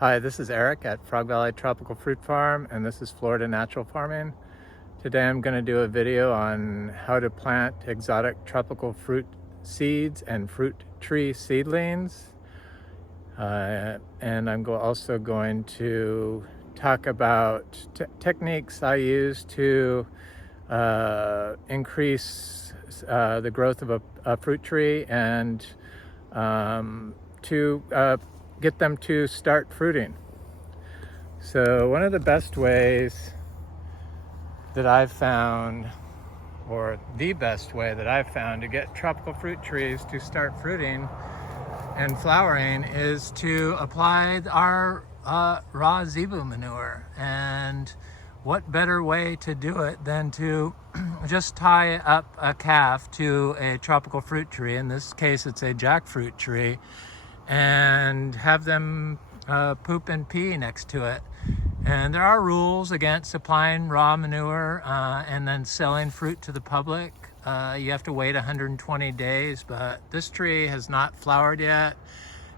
Hi, this is Eric at Frog Valley Tropical Fruit Farm, and this is Florida Natural Farming. Today I'm going to do a video on how to plant exotic tropical fruit seeds and fruit tree seedlings. And I'm also going to talk about techniques I use to increase the growth of a fruit tree and to get them to start fruiting. So one of the best ways that I've found, or the best way that I've found to get tropical fruit trees to start fruiting and flowering, is to apply our raw zebu manure. And what better way to do it than to just tie up a calf to a tropical fruit tree, in this case it's a jackfruit tree, and have them poop and pee next to it. And there are rules against applying raw manure and then selling fruit to the public. You have to wait 120 days, but this tree has not flowered yet.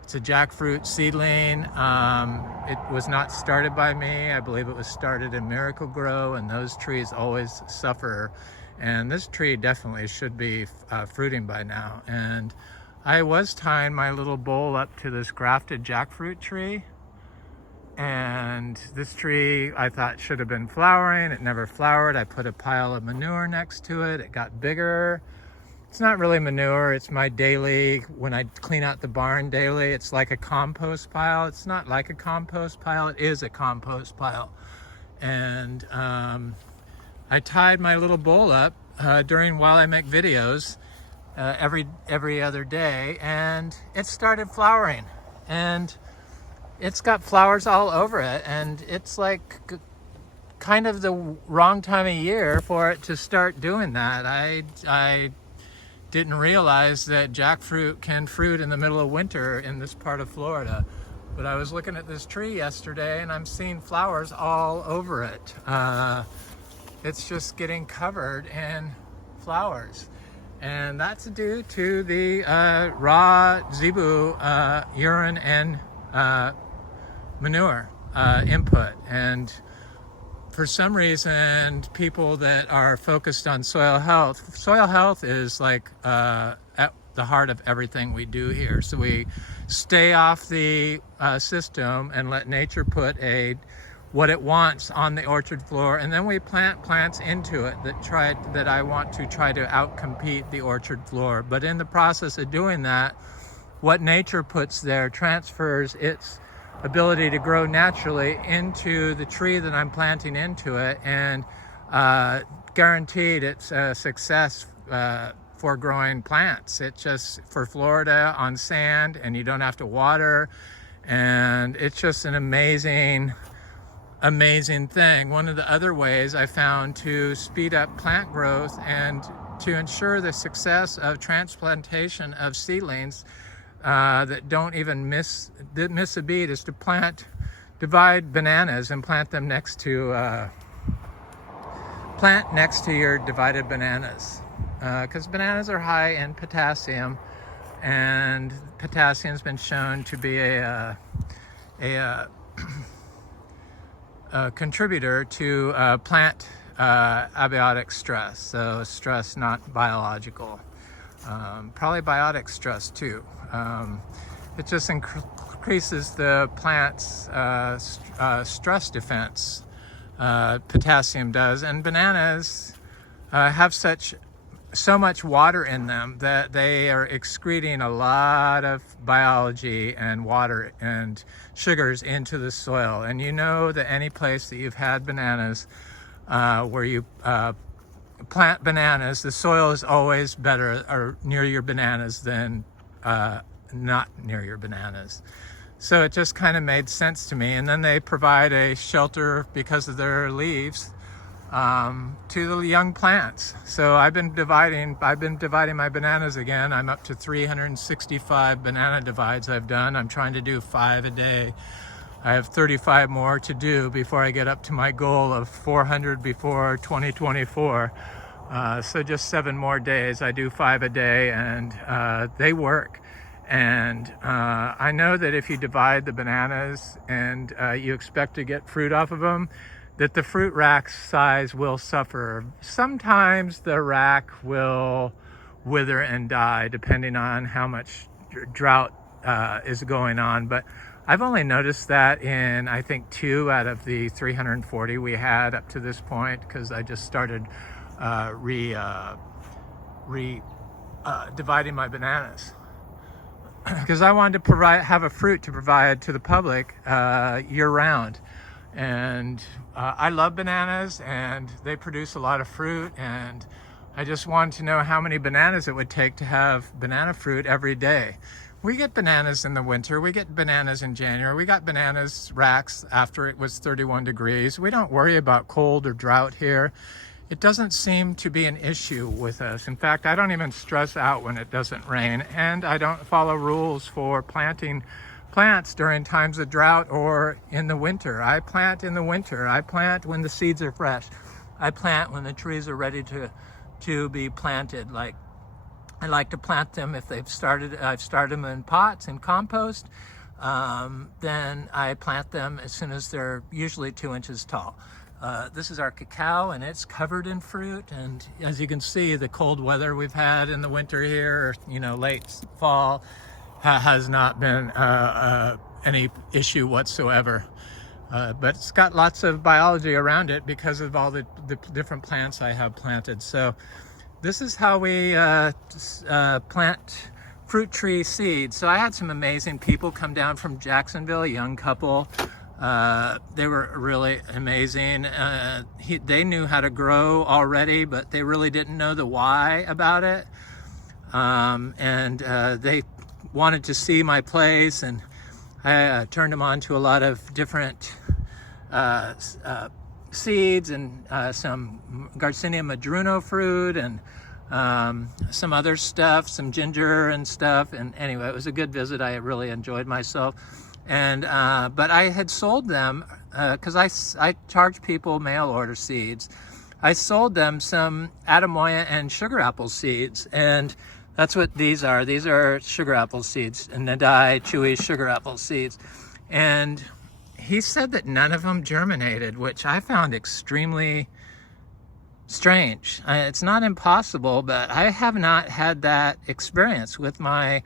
It's a jackfruit seedling. It was not started by me. I believe it was started in Miracle Grow, and those trees always suffer. And this tree definitely should be fruiting by now. And I was tying my little bowl up to this grafted jackfruit tree, and this tree I thought should have been flowering. It never flowered. I put a pile of manure next to it. It got bigger. It's not really manure. It's my daily, when I clean out the barn daily, it's like a compost pile. It's not like a compost pile. It is a compost pile. And I tied my little bowl up while I make videos every other day, and it started flowering, and it's got flowers all over it, and it's like kind of the wrong time of year for it to start doing that. I didn't realize that jackfruit can fruit in the middle of winter in this part of Florida, but I was looking at this tree yesterday and I'm seeing flowers all over it. It's just getting covered in flowers. And that's due to the raw zebu urine and manure input. And for some reason, people that are focused on soil health is like at the heart of everything we do here. So we stay off the system and let nature put what it wants on the orchard floor, and then we plant plants into it that I want to try to outcompete the orchard floor. But in the process of doing that, what nature puts there transfers its ability to grow naturally into the tree that I'm planting into it, and guaranteed its success for growing plants. It's just for Florida on sand, and you don't have to water, and it's just an amazing thing. One of the other ways I found to speed up plant growth and to ensure the success of transplantation of seedlings that don't even miss a beat is to divide bananas and plant next to your divided bananas, because bananas are high in potassium, and potassium's been shown to be a contributor to plant abiotic stress. So stress, not biological. Probably biotic stress too. It just increases the plant's stress defense. Potassium does, and bananas have so much water in them that they are excreting a lot of biology and water and sugars into the soil. And you know that any place that you've had bananas, where you plant bananas, the soil is always better or near your bananas than not near your bananas. So it just kind of made sense to me. And then they provide a shelter because of their leaves to the young plants. So I've been dividing my bananas again. I'm up to 365 banana divides I've done. I'm trying to do 5 a day. I have 35 more to do before I get up to my goal of 400 before 2024. So just 7 more days. I do 5 a day, and they work. And I know that if you divide the bananas and you expect to get fruit off of them, that the fruit rack size will suffer. Sometimes the rack will wither and die depending on how much drought is going on. But I've only noticed that in, I think, 2 out of the 340 we had up to this point, because I just started dividing my bananas. Because I wanted to have a fruit to provide to the public year-round. And I love bananas, and they produce a lot of fruit, and I just wanted to know how many bananas it would take to have banana fruit every day. We get bananas in the winter, we get bananas in January, we got bananas racks after it was 31 degrees. We don't worry about cold or drought here. It doesn't seem to be an issue with us. In fact, I don't even stress out when it doesn't rain, and I don't follow rules for planting plants during times of drought or in the winter. I plant in the winter. I plant when the seeds are fresh. I plant when the trees are ready to be planted. Like, I like to plant them if they've started. I've started them in pots and compost. Then I plant them as soon as they're usually 2 inches tall. This is our cacao, and it's covered in fruit. And as you can see, the cold weather we've had in the winter here, late fall, has not been any issue whatsoever. But it's got lots of biology around it because of all the different plants I have planted. So this is how we plant fruit tree seeds. So I had some amazing people come down from Jacksonville, a young couple. They were really amazing. They knew how to grow already, but they really didn't know the why about it. They wanted to see my place, and I turned them on to a lot of different seeds and some Garcinia madruno fruit and some other stuff, some ginger and stuff. And anyway, it was a good visit. I really enjoyed myself. And but I had sold them because I charge people mail order seeds. I sold them some Attamoya and sugar apple seeds, and that's what these are. These are sugar apple seeds, and Nadai chewy sugar apple seeds. And he said that none of them germinated, which I found extremely strange. It's not impossible, but I have not had that experience with my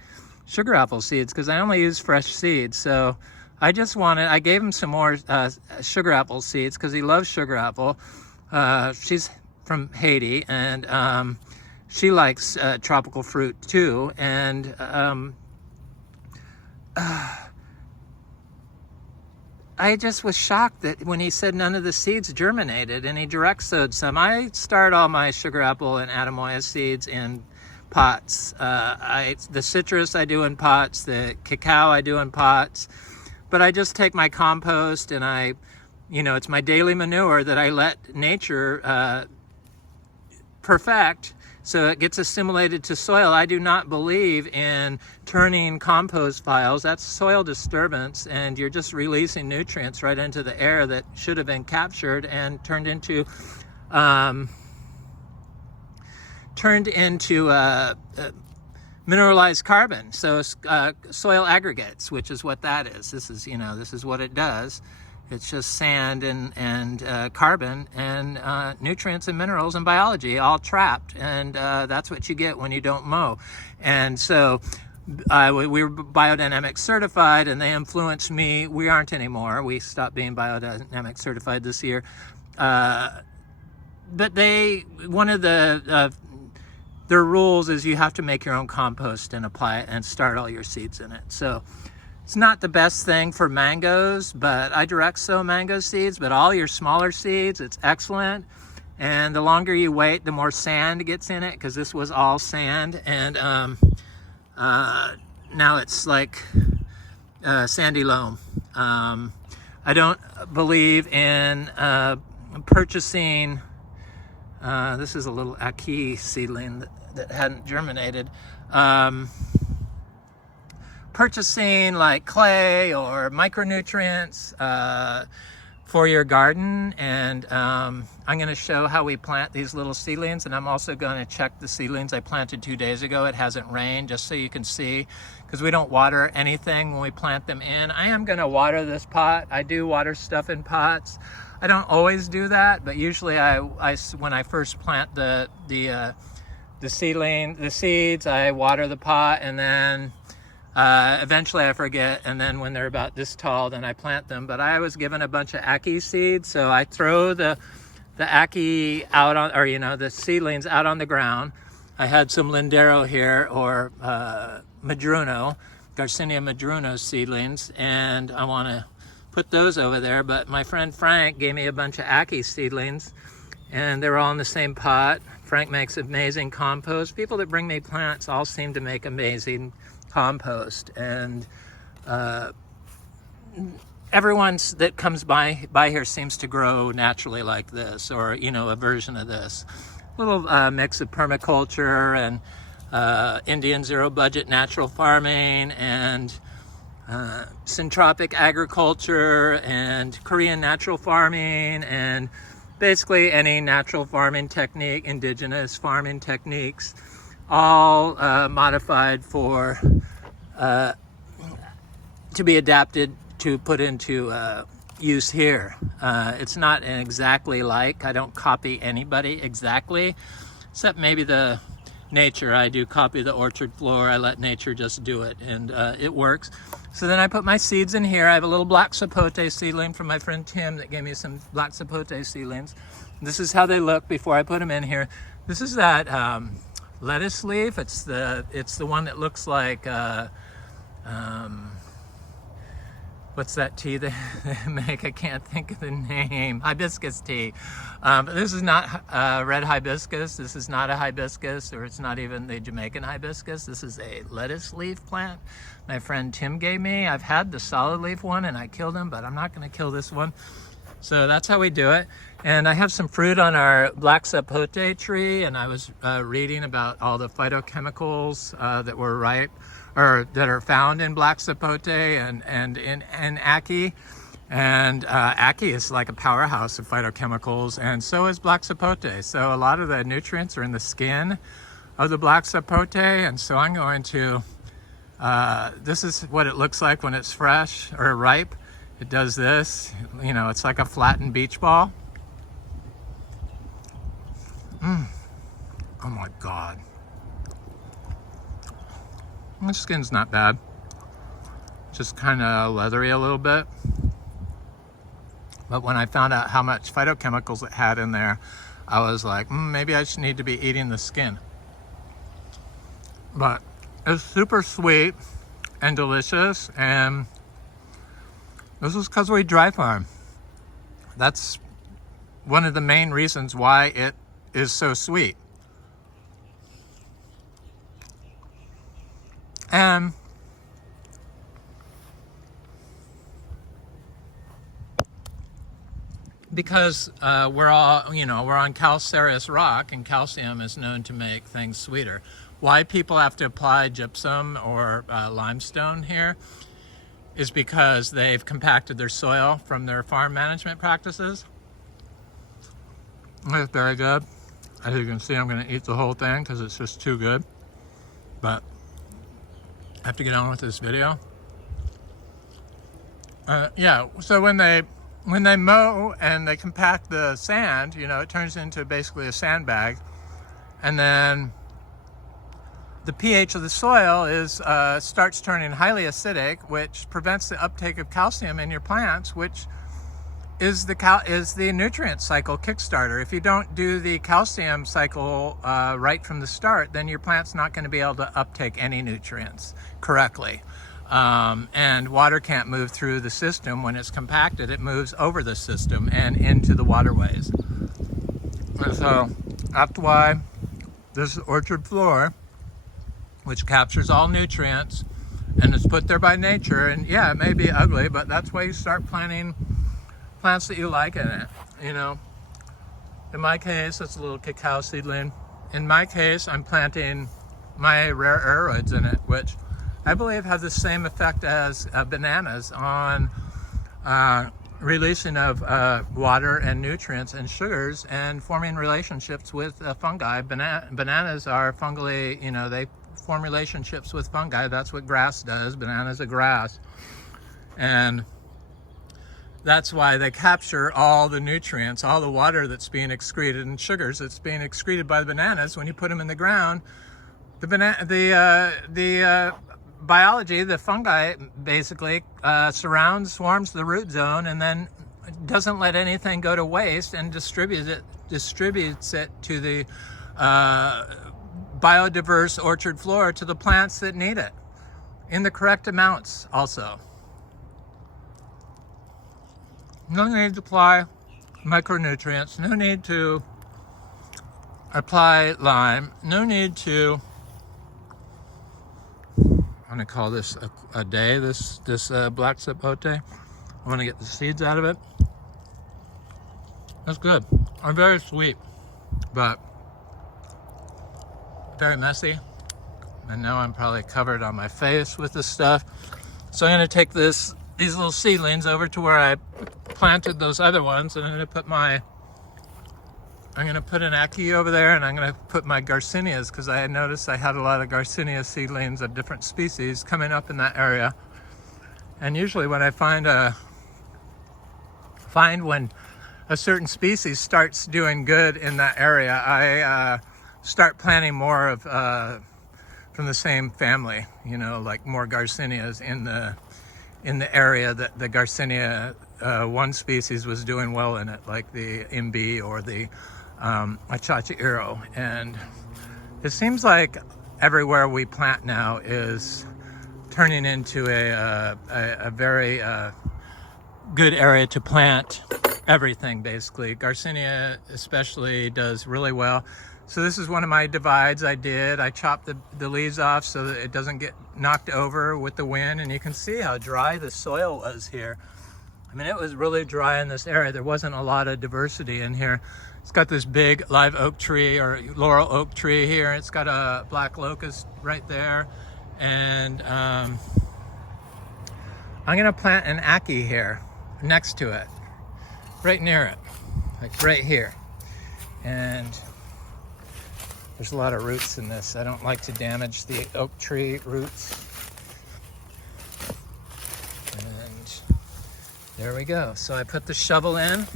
sugar apple seeds because I only use fresh seeds. So I gave him some more sugar apple seeds because he loves sugar apple. She's from Haiti, and she likes tropical fruit too. And I just was shocked that when he said none of the seeds germinated, and he direct sowed some. I start all my sugar apple and Attamoya seeds in pots. The citrus I do in pots, the cacao I do in pots, but I just take my compost and it's my daily manure that I let nature perfect so it gets assimilated to soil. I do not believe in turning compost piles. That's soil disturbance, and you're just releasing nutrients right into the air that should have been captured and turned into mineralized carbon. So soil aggregates, which is what that is. This is what it does. It's just sand and carbon and nutrients and minerals and biology all trapped. And that's what you get when you don't mow. And so we were Biodynamic certified, and they influenced me. We aren't anymore. We stopped being Biodynamic certified this year. But one of their rules is you have to make your own compost and apply it and start all your seeds in it. So it's not the best thing for mangoes, but I direct sow mango seeds, but all your smaller seeds, it's excellent. And the longer you wait, the more sand gets in it, because this was all sand. And now it's like sandy loam. I don't believe in purchasing, this is a little Ackee seedling that hadn't germinated. Purchasing like clay or micronutrients for your garden, and I'm going to show how we plant these little seedlings, and I'm also going to check the seedlings I planted 2 days ago. It hasn't rained, just so you can see, because we don't water anything when we plant them in. I am going to water this pot. I do water stuff in pots. I don't always do that, but usually when I first plant the seeds, I water the pot, and then eventually I forget, and then when they're about this tall, then I plant them. But I was given a bunch of Ackee seeds, so I throw the Ackee out on, or the seedlings out on the ground. I had some Lindero here, or Madruno, Garcinia Madruno seedlings, and I want to put those over there. But my friend Frank gave me a bunch of Ackee seedlings, and they're all in the same pot. Frank makes amazing compost. People that bring me plants all seem to make amazing compost, and everyone that comes by here seems to grow naturally like this, or a version of this. Little mix of permaculture and Indian zero budget natural farming, and syntropic agriculture, and Korean natural farming, and basically any natural farming technique, indigenous farming techniques, all modified for to be adapted to put into use here. It's not exactly like, I don't copy anybody exactly, except maybe the nature. I do copy the orchard floor. I let nature just do it, and it works. So then I put my seeds in here. I have a little black sapote seedling from my friend Tim that gave me some black sapote seedlings. This is how they look before I put them in here. This is that lettuce leaf. It's the one that looks like what's that tea they make? I can't think of the name. Hibiscus tea. But this is not red hibiscus. This is not a hibiscus, or it's not even the Jamaican hibiscus. This is a lettuce leaf plant my friend Tim gave me. I've had the solid leaf one and I killed him, but I'm not going to kill this one. So that's how we do it. And I have some fruit on our black sapote tree, and I was reading about all the phytochemicals that were ripe, or that are found in black sapote and in Ackee. And Ackee is like a powerhouse of phytochemicals, and so is black sapote. So a lot of the nutrients are in the skin of the black sapote, and so I'm going to, this is what it looks like when it's fresh or ripe. It does this, it's like a flattened beach ball. Oh my God. The skin's not bad. Just kind of leathery a little bit. But when I found out how much phytochemicals it had in there, I was like, maybe I should need to be eating the skin. But it's super sweet and delicious, and this is because we dry farm. That's one of the main reasons why it is so sweet. And because we're on calcareous rock, and calcium is known to make things sweeter. Why people have to apply gypsum or limestone here is because they've compacted their soil from their farm management practices. It's very good. As you can see, I'm going to eat the whole thing because it's just too good. But I have to get on with this video. Yeah, so when they mow and they compact the sand, it turns into basically a sandbag, and then the pH of the soil starts turning highly acidic, which prevents the uptake of calcium in your plants, which is the nutrient cycle kickstarter. If you don't do the calcium cycle right from the start, then your plant's not going to be able to uptake any nutrients correctly. And water can't move through the system. When it's compacted, it moves over the system and into the waterways. And so that's why this orchard floor, which captures all nutrients and is put there by nature, and yeah, it may be ugly, but that's why you start planting plants that you like in it. In my case, it's a little cacao seedling. In my case, I'm planting my rare aroids in it, which I believe have the same effect as bananas on releasing of water and nutrients and sugars and forming relationships with fungi. Bananas are fungally, you know, they form relationships with fungi. That's what grass does. Bananas are grass. And that's why they capture all the nutrients, all the water that's being excreted and sugars that's being excreted by the bananas. When you put them in the ground, the biology, the fungi basically swarms the root zone and then doesn't let anything go to waste and distributes it to the biodiverse orchard floor, to the plants that need it in the correct amounts also. No need to apply micronutrients, no need to apply lime, no need to, I'm gonna call this a day, this black sapote. I wanna get the seeds out of it. That's good. I'm very sweet, but very messy. And now I'm probably covered on my face with this stuff. So I'm gonna take these little seedlings over to where I planted those other ones, and I'm gonna put an Ackee over there, and I'm gonna put my Garcinias, because I had noticed I had a lot of Garcinia seedlings of different species coming up in that area. And usually when I find when a certain species starts doing good in that area, I start planting more of from the same family, you know, like more Garcinias in the area that the Garcinia one species was doing well in it, like the MB or the Achachiro. And it seems like everywhere we plant now is turning into a very good area to plant everything, basically. Garcinia especially does really well. So this is one of my divides I did. I chopped the leaves off so that it doesn't get knocked over with the wind, and you can see how dry the soil was here. I mean, it was really dry in this area. There wasn't a lot of diversity in here. It's got this big live oak tree or laurel oak tree here. It's got a black locust right there. And I'm gonna plant an Ackee here next to it, right near it, like right here. And there's a lot of roots in this. I don't like to damage the oak tree roots. And there we go. So I put the shovel in.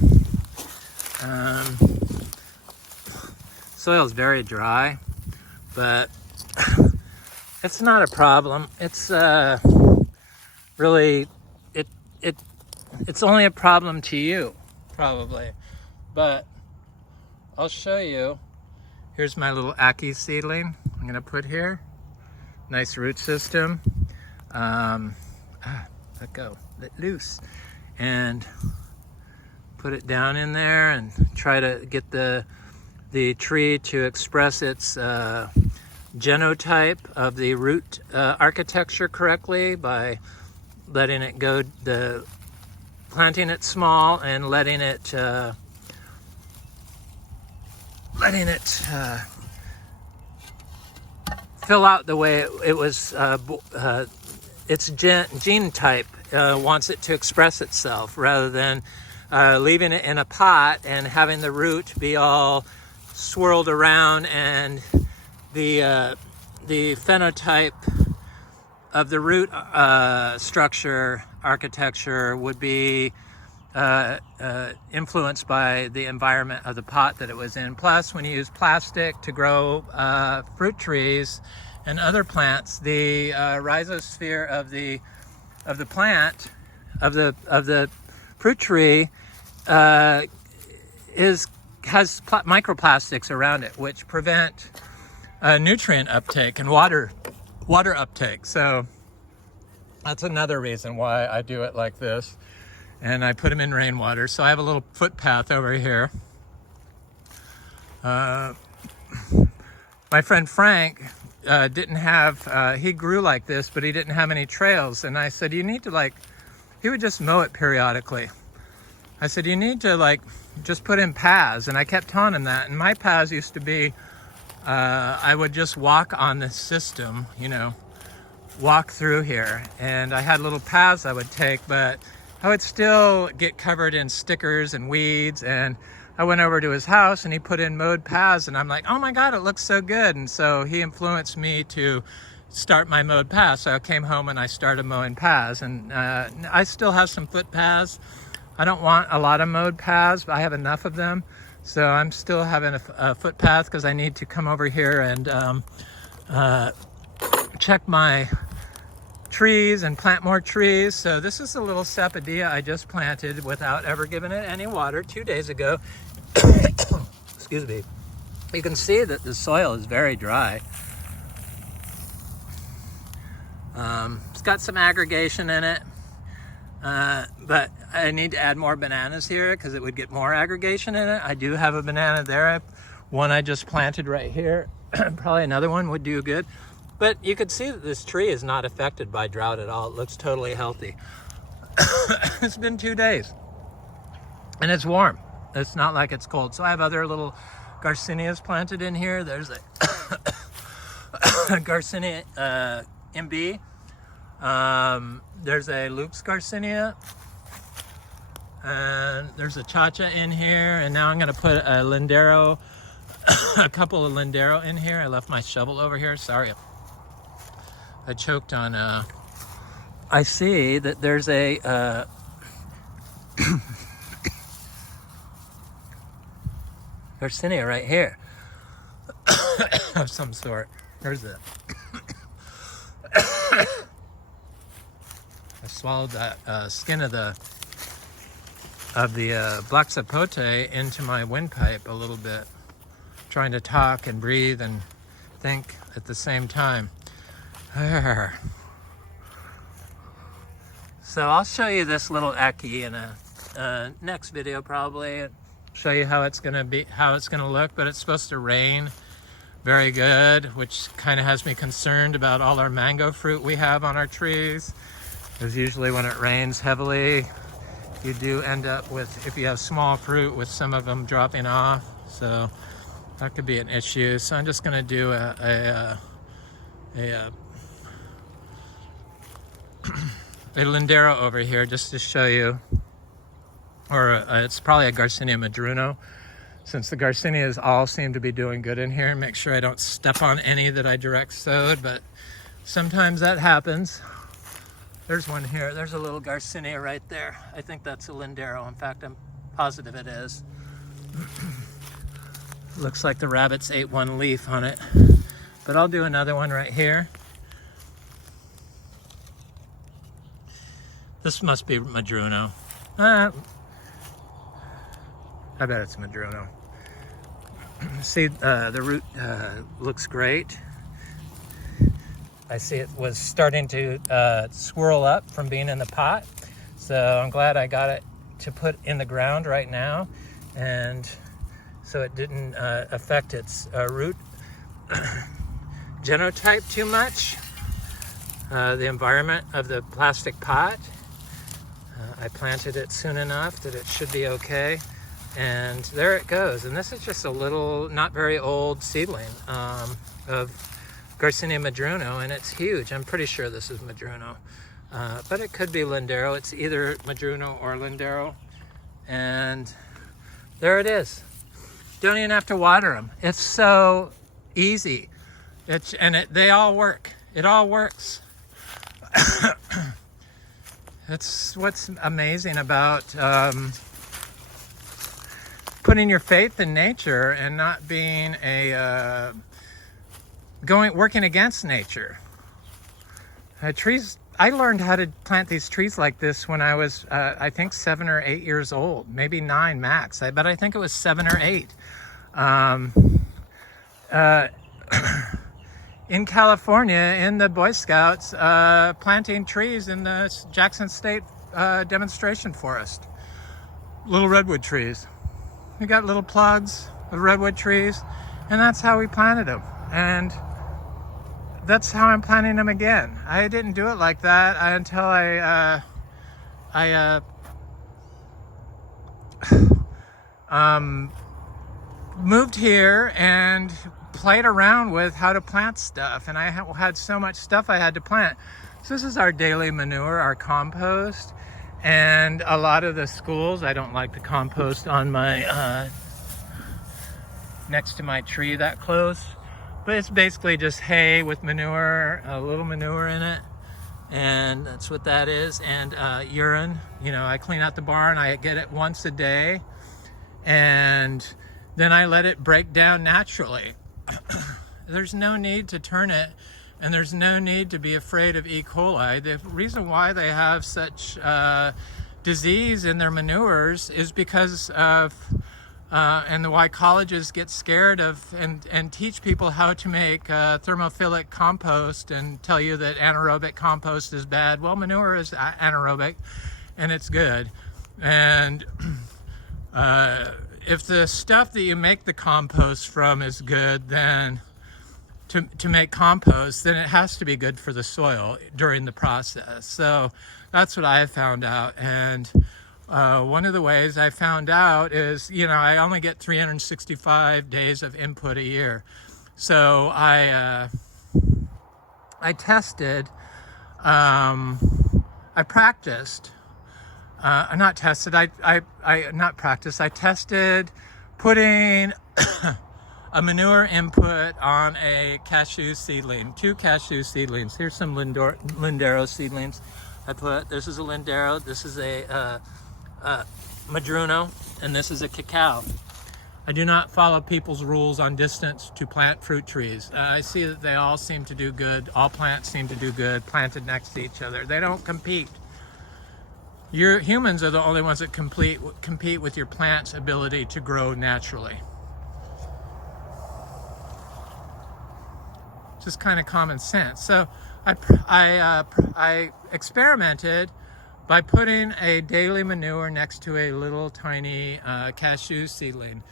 Soil's very dry, but it's not a problem. It's really, it's only a problem to you, probably. But I'll show you. Here's my little Ackee seedling I'm gonna put here. Nice root system. Let go, let loose. And put it down in there and try to get the tree to express its genotype of the root architecture correctly by letting it go, planting it small and letting it fill out the way it was, its gene type wants it to express itself, rather than leaving it in a pot and having the root be all swirled around, and the phenotype of the root structure architecture would be influenced by the environment of the pot that it was in. Plus, when you use plastic to grow fruit trees and other plants, the rhizosphere of the plant, of the fruit tree, has microplastics around it, which prevent nutrient uptake and water uptake. So that's another reason why I do it like this. And I put them in rainwater. So I have a little footpath over here. My friend Frank didn't have, he grew like this, but he didn't have any trails. And I said, you need to he would just mow it periodically. I said, you need to just put in paths. And I kept telling him that. And my paths used to be, I would just walk on this system, walk through here. And I had little paths I would take, but I would still get covered in stickers and weeds. And I went over to his house and he put in mowed paths, and I'm like, oh my God, it looks so good. And so he influenced me to start my mowed paths. So I came home and I started mowing paths, and I still have some footpaths. I don't want a lot of mowed paths, but I have enough of them. So I'm still having a footpath because I need to come over here and check my trees and plant more trees. So this is a little sapodilla I just planted without ever giving it any water 2 days ago. Excuse me. You can see that the soil is very dry. It's got some aggregation in it, but I need to add more bananas here because it would get more aggregation in it. I do have a banana there, one I just planted right here. Probably another one would do good. But you can see that this tree is not affected by drought at all. It looks totally healthy. It's been 2 days and it's warm. It's not like it's cold. So I have other little Garcinias planted in here. There's a Garcinia MB. There's a Luke's Garcinia. And there's a Chacha in here. And now I'm gonna put a Lindero, a couple of Lindero in here. I left my shovel over here, sorry. I choked on, I see that there's a, Garcinia right here of some sort. There's a, I swallowed that skin of the black sapote into my windpipe a little bit, trying to talk and breathe and think at the same time. So I'll show you this little Ackee in a next video probably. Show you how it's gonna be, how it's gonna look. But it's supposed to rain very good, which kind of has me concerned about all our mango fruit we have on our trees. Because usually when it rains heavily, you do end up with, if you have small fruit, with some of them dropping off. So that could be an issue. So I'm just gonna do a Lindero over here just to show you, or it's probably a Garcinia madruno, since the Garcinias all seem to be doing good in here. Make sure I don't step on any that I direct sowed, but sometimes that happens. There's one here. There's a little Garcinia right there. I think that's a Lindero. In fact, I'm positive it is. Looks like the rabbits ate one leaf on it, but I'll do another one right here. This must be madruno. I bet it's madruno. See, the root looks great. I see it was starting to swirl up from being in the pot. So I'm glad I got it to put in the ground right now. And so it didn't affect its root genotype too much. The environment of the plastic pot. I planted it soon enough that it should be okay. And there it goes. And this is just a little, not very old seedling of Garcinia madruno, and it's huge. I'm pretty sure this is madruno, but it could be Lindero. It's either madruno or Lindero. And there it is. Don't even have to water them. It's so easy. They all work. It all works. That's what's amazing about putting your faith in nature and not being working against nature. Trees. I learned how to plant these trees like this when I was, I think 7 or 8 years old, maybe 9 max. But I think it was 7 or 8. In California, in the Boy Scouts, planting trees in the Jackson State demonstration forest. Little redwood trees. We got little plugs of redwood trees, and that's how we planted them. And that's how I'm planting them again. I didn't do it like that until I moved here and played around with how to plant stuff, and I had so much stuff I had to plant. So this is our daily manure, our compost, And a lot of the schools, I don't like to compost on my next to my tree that close, but it's basically just hay with manure, a little manure in it, and that's what that is. And urine, you know, I clean out the barn, I get it once a day, and then I let it break down naturally. There's no need to turn it, and there's no need to be afraid of E. coli. The reason why they have such disease in their manures is because of, and why colleges get scared of and teach people how to make thermophilic compost and tell you that anaerobic compost is bad. Well, manure is anaerobic, and it's good. And if the stuff that you make the compost from is good, then to make compost, then it has to be good for the soil during the process. So that's what I found out. And one of the ways I found out is, you know, I only get 365 days of input a year. So I tested, I practiced, not tested, not practiced, I tested putting a manure input on a cashew seedling, 2 cashew seedlings. Here's some Lindero seedlings I put. This is a Lindero, this is a Madruno, and this is a Cacao. I do not follow people's rules on distance to plant fruit trees. I see that they all seem to do good. All plants seem to do good, planted next to each other. They don't compete. Humans are the only ones that compete with your plant's ability to grow naturally. Just kind of common sense. So I experimented by putting a daily manure next to a little tiny cashew seedling,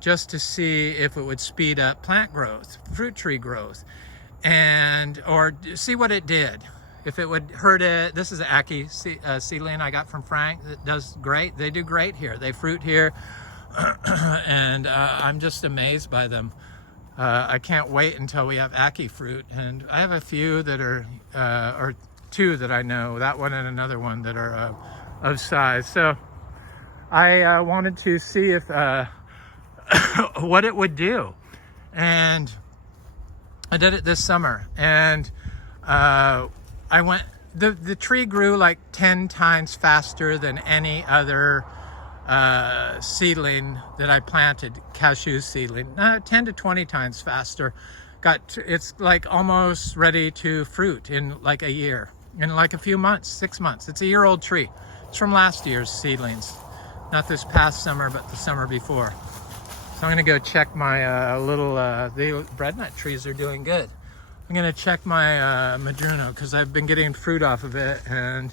just to see if it would speed up plant growth, fruit tree growth, or see what it did. If it would hurt it. This is an Ackee seedling I got from Frank. It does great. They do great here. They fruit here, and I'm just amazed by them. I can't wait until we have Ackee fruit, and I have a few that are, or 2 that I know, that one and another one that are of size. So I wanted to see if what it would do, and I did it this summer, and I went. The tree grew like 10 times faster than any other seedling that I planted, cashew seedling, 10 to 20 times faster. It's like almost ready to fruit in like a year, in like a few months, 6 months. It's a year-old tree. It's from last year's seedlings, not this past summer, but the summer before. So I'm gonna go check my the breadnut trees are doing good. I'm gonna check my Madruno, because I've been getting fruit off of it, and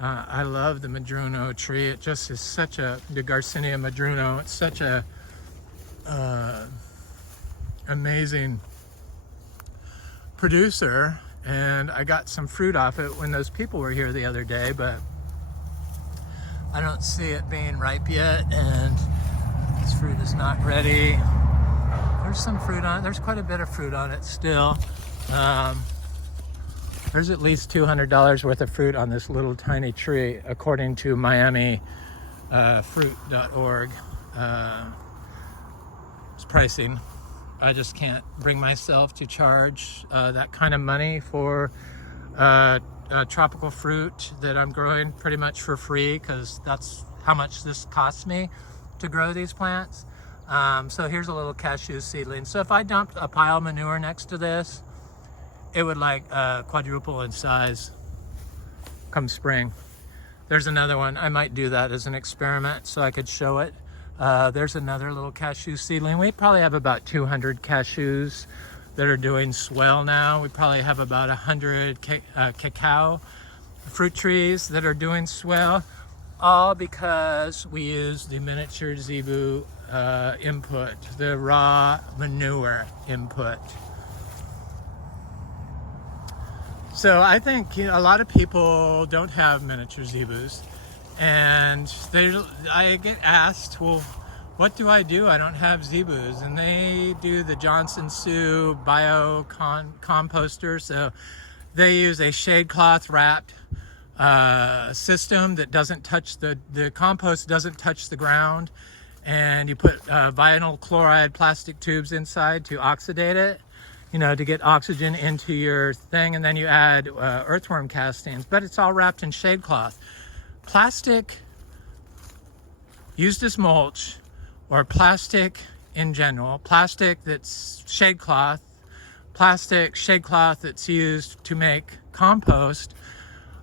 I love the Madruno tree. It just is such a, the Garcinia Madruno, it's such a amazing producer, and I got some fruit off it when those people were here the other day, but I don't see it being ripe yet, and this fruit is not ready. There's some fruit on it. There's quite a bit of fruit on it still. There's at least $200 worth of fruit on this little tiny tree, according to Miami fruit.org. It's pricing. I just can't bring myself to charge that kind of money for tropical fruit that I'm growing pretty much for free, because that's how much this costs me to grow these plants. So here's a little cashew seedling. So if I dumped a pile of manure next to this, it would like quadruple in size come spring. There's another one. I might do that as an experiment so I could show it. There's another little cashew seedling. We probably have about 200 cashews that are doing swell now. We probably have about 100 cacao fruit trees that are doing swell, all because we use the miniature zebu input, the raw manure input. So I think, a lot of people don't have miniature zebus, and I get asked, well, what do? I don't have zebus, and they do the Johnson Sioux bio composter. So they use a shade cloth wrapped system that doesn't touch the compost doesn't touch the ground, and you put vinyl chloride plastic tubes inside to oxidate it, you know, to get oxygen into your thing, and then you add earthworm castings, but it's all wrapped in shade cloth. Plastic used as mulch, or plastic in general, plastic that's shade cloth, plastic shade cloth that's used to make compost,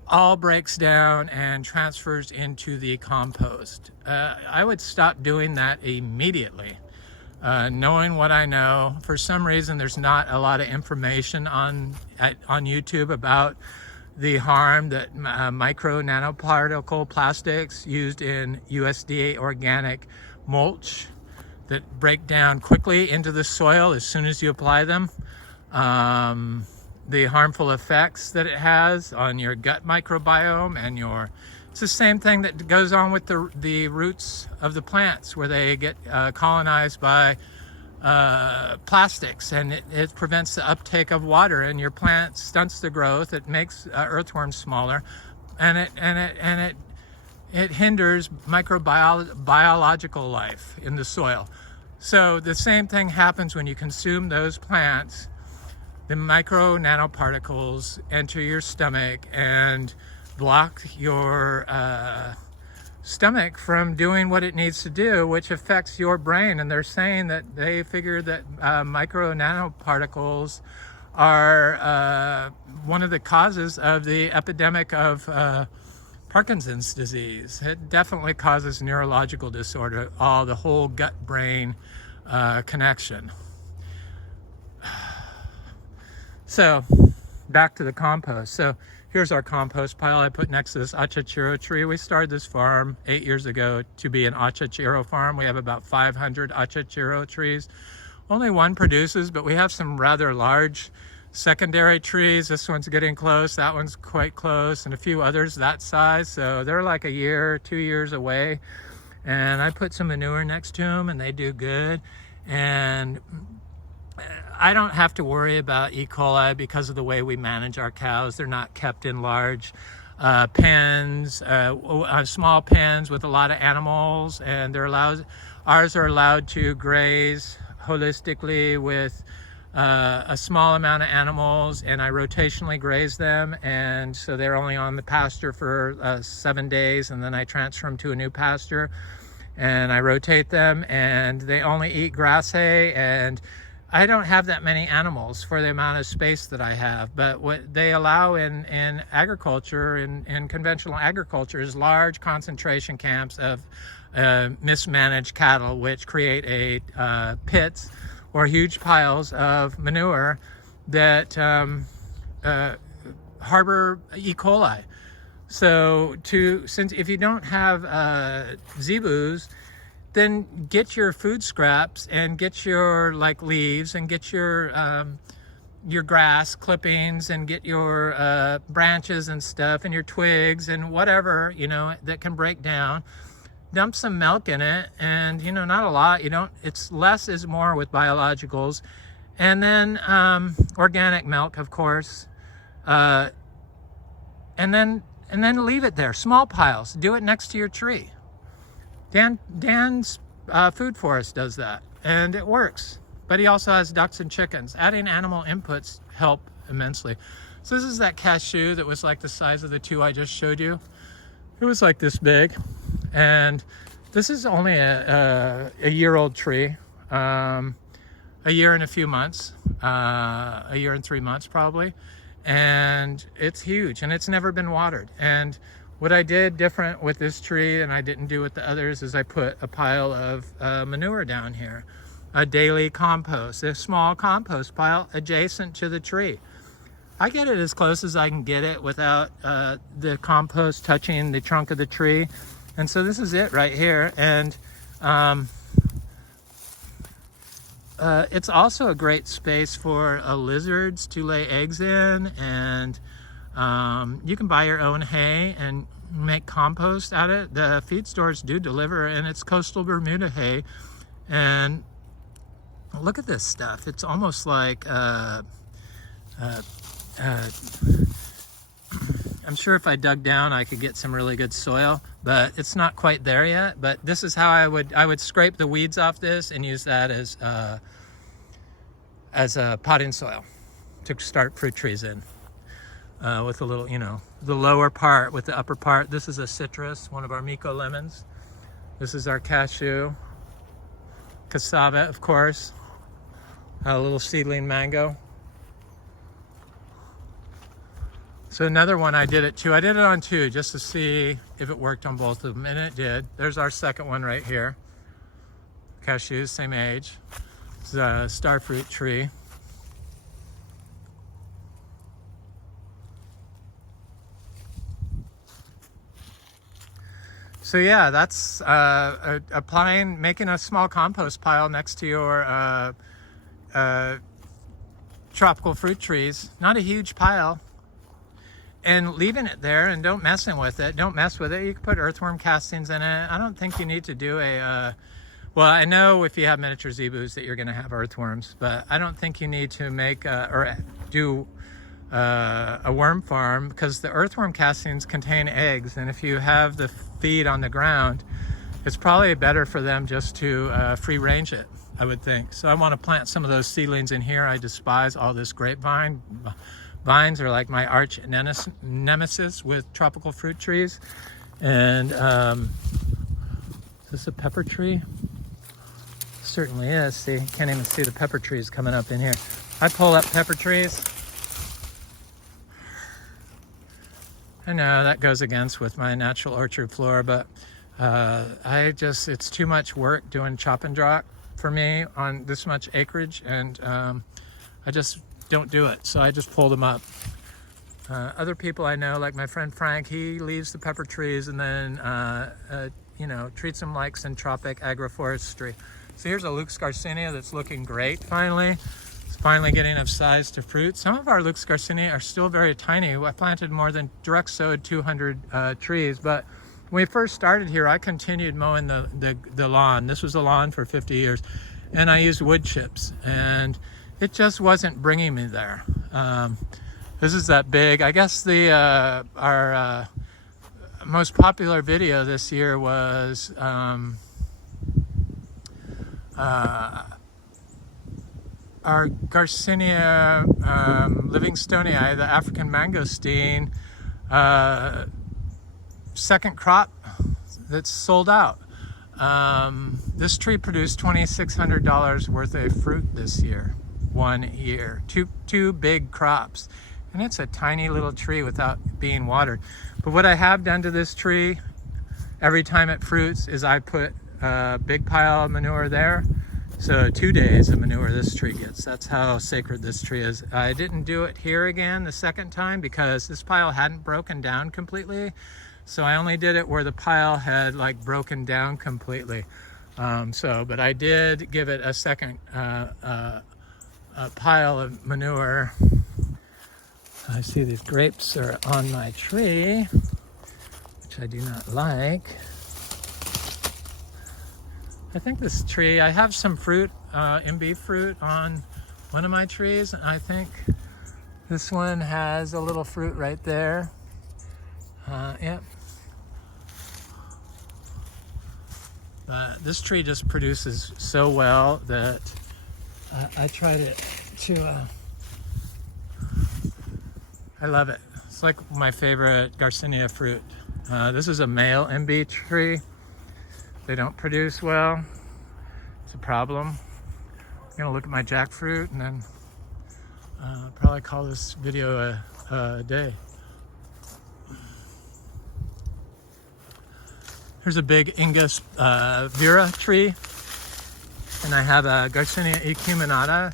all breaks down and transfers into the compost. I would stop doing that immediately. Knowing what I know, for some reason there's not a lot of information on YouTube about the harm that micro nanoparticle plastics used in USDA organic mulch that break down quickly into the soil as soon as you apply them. The harmful effects that it has on your gut microbiome and it's the same thing that goes on with the roots of the plants, where they get colonized by plastics, and it prevents the uptake of water, and your plant stunts the growth. It makes earthworms smaller, and it hinders microbiological life in the soil. So the same thing happens when you consume those plants. The micro nanoparticles enter your stomach and block your stomach from doing what it needs to do, which affects your brain. And they're saying that they figure that micro nanoparticles are one of the causes of the epidemic of Parkinson's disease. It definitely causes neurological disorder, the whole gut-brain connection. So back to the compost. So here's our compost pile I put next to this achachiro tree. We started this farm 8 years ago to be an achachiro farm. We have about 500 achachiro trees. Only one produces, but we have some rather large secondary trees. This one's getting close, that one's quite close, and a few others that size. So they're like a year, 2 years away. And I put some manure next to them and they do good. And I don't have to worry about E. coli because of the way we manage our cows. They're not kept in large pens, small pens with a lot of animals, and ours are allowed to graze holistically with a small amount of animals, and I rotationally graze them, and so they're only on the pasture for 7 days, and then I transfer them to a new pasture, and I rotate them, and they only eat grass hay, and I don't have that many animals for the amount of space that I have. But what they allow in agriculture, in conventional agriculture, is large concentration camps of mismanaged cattle, which create pits or huge piles of manure that harbor E. coli. So since if you don't have zebus, then get your food scraps and get your leaves and get your grass clippings and get your branches and stuff and your twigs and whatever, that can break down. Dump some milk in it, and not a lot. It's less is more with biologicals. And then organic milk, of course. And then leave it there, small piles. Do it next to your tree. Dan's Food Forest does that, and it works. But he also has ducks and chickens. Adding animal inputs help immensely. So this is that cashew that was like the size of the two I just showed you. It was like this big, and this is only a year-old tree, a year and a few months, a year and 3 months probably, and it's huge, and it's never been watered. And what I did different with this tree and I didn't do with the others is I put a pile of manure down here, a daily compost, a small compost pile adjacent to the tree. I get it as close as I can get it without the compost touching the trunk of the tree. And so this is it right here. And it's also a great space for lizards to lay eggs in, and you can buy your own hay and make compost out of it. The feed stores do deliver, and it's coastal Bermuda hay. And look at this stuff. It's almost like I'm sure if I dug down, I could get some really good soil, but it's not quite there yet. But this is how I would scrape the weeds off this and use that as a potting soil to start fruit trees in. With a little, the lower part with the upper part. This is a citrus, one of our Miko lemons. This is our cashew, cassava, of course, a little seedling mango. So another one, I did it on two just to see if it worked on both of them, and it did. There's our second one right here. Cashews, same age. It's a star fruit tree. So yeah, that's making a small compost pile next to your tropical fruit trees. Not a huge pile. And leaving it there and don't mess with it. Don't mess with it. You can put earthworm castings in it. I don't think you need to do well, I know if you have miniature zebus that you're going to have earthworms, but I don't think you need to make or do a worm farm, because the earthworm castings contain eggs, and if you have the feed on the ground, it's probably better for them just to free range it, I would think. So I want to plant some of those seedlings in here. I despise all this grapevine. Vines are like my arch nemesis with tropical fruit trees. And is this a pepper tree? Certainly is. See, can't even see the pepper trees coming up in here. I pull up pepper trees. I know that goes against with my natural orchard flora, but it's too much work doing chop and drop for me on this much acreage, and I just don't do it. So I just pull them up. Other people I know, like my friend Frank, he leaves the pepper trees and then treats them like centropic agroforestry. So here's a Lux Garcinia that's looking great finally. It's finally getting of size to fruit. Some of our Lux Garcinia are still very tiny. I planted more than direct sowed 200 trees, but when we first started here, I continued mowing the lawn. This was a lawn for 50 years, and I used wood chips, and it just wasn't bringing me there. This is that big. I guess our most popular video this year was our Garcinia Livingstonii, the African mangosteen, second crop that's sold out. This tree produced $2,600 worth of fruit this year, 1 year, two big crops. And it's a tiny little tree without being watered. But what I have done to this tree every time it fruits is I put a big pile of manure there. So 2 days of manure this tree gets. That's how sacred this tree is. I didn't do it here again the second time because this pile hadn't broken down completely. So I only did it where the pile had like broken down completely. But I did give it a second pile of manure. I see these grapes are on my tree, which I do not like. I think this tree, I have some fruit, MB fruit on one of my trees, and I think this one has a little fruit right there. Yep. This tree just produces so well that I tried it to, I love it. It's like my favorite Garcinia fruit. This is a male MB tree. They don't produce well. It's a problem. I'm gonna look at my jackfruit and then probably call this video a day. Here's a big Ingus Vera tree, and I have a Garcinia acuminata.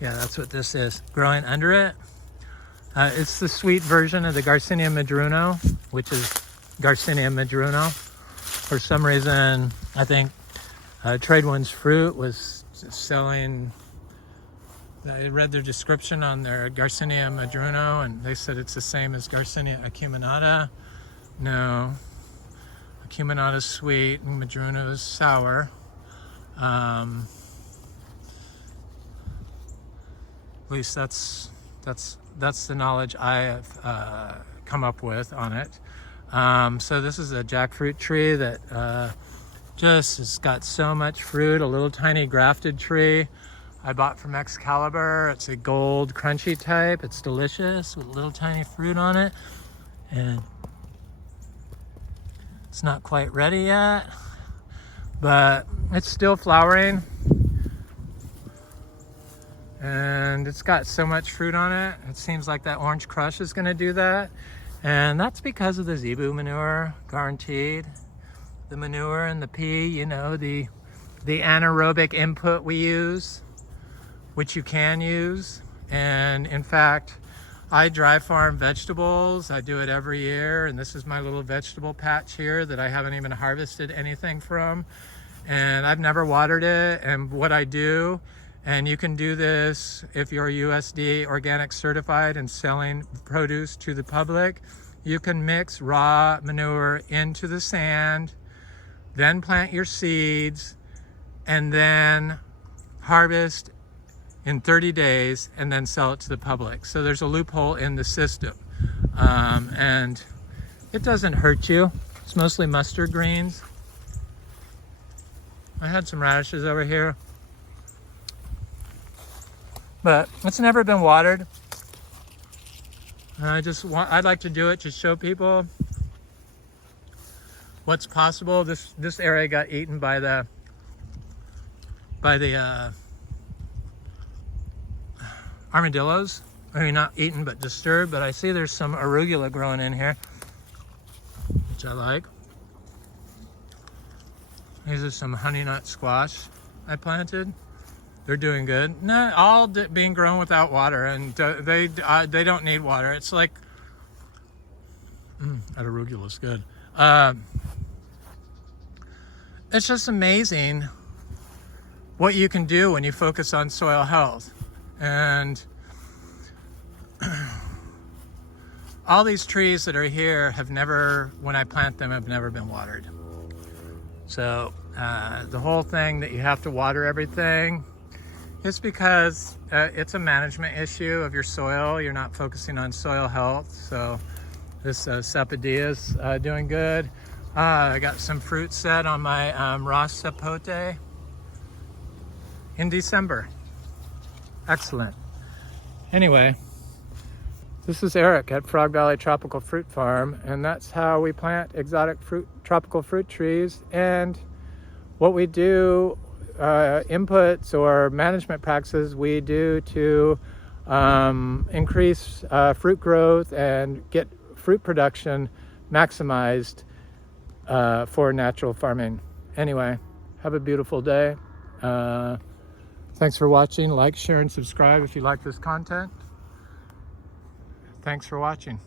Yeah, that's what this is, growing under it. It's the sweet version of the Garcinia madruno, which is Garcinia madruno. For some reason, I think Trade Winds Fruit was selling, I read their description on their Garcinia madruno, and they said it's the same as Garcinia acuminata. No, acuminata is sweet and madruno is sour. At least that's the knowledge I have come up with on it. So this is a jackfruit tree that just has got so much fruit, a little tiny grafted tree I bought from Excalibur. It's a gold crunchy type. It's delicious with little tiny fruit on it. And it's not quite ready yet, but it's still flowering. And it's got so much fruit on it. It seems like that orange crush is gonna do that. And that's because of the zebu manure, guaranteed. The manure and the pea, you know, the anaerobic input we use, which you can use. And in fact, I dry farm vegetables. I do it every year. And this is my little vegetable patch here that I haven't even harvested anything from. And I've never watered it. And what I do, and you can do this if you're USDA organic certified and selling produce to the public, you can mix raw manure into the sand, then plant your seeds, and then harvest in 30 days and then sell it to the public. So there's a loophole in the system. And it doesn't hurt you. It's mostly mustard greens. I had some radishes over here, but it's never been watered. I'd like to do it to show people what's possible. This area got eaten by the armadillos. I mean, not eaten, but disturbed. But I see there's some arugula growing in here, which I like. These are some honey nut squash I planted. They're doing good. No, all being grown without water, and they don't need water. It's like that arugula is good. It's just amazing what you can do when you focus on soil health. And all these trees that are here have never, when I plant them, have never been watered. So the whole thing that you have to water everything, it's because it's a management issue of your soil. You're not focusing on soil health. So this sapodilla is doing good. I got some fruit set on my Ross sapote in December. Excellent. Anyway, this is Eric at Frog Valley Tropical Fruit Farm, and that's how we plant exotic tropical fruit trees. And what we do, inputs or management practices we do to increase fruit growth and get fruit production maximized for natural farming. Anyway, have a beautiful day. Thanks for watching. Like, share, and subscribe if you like this content. Thanks for watching.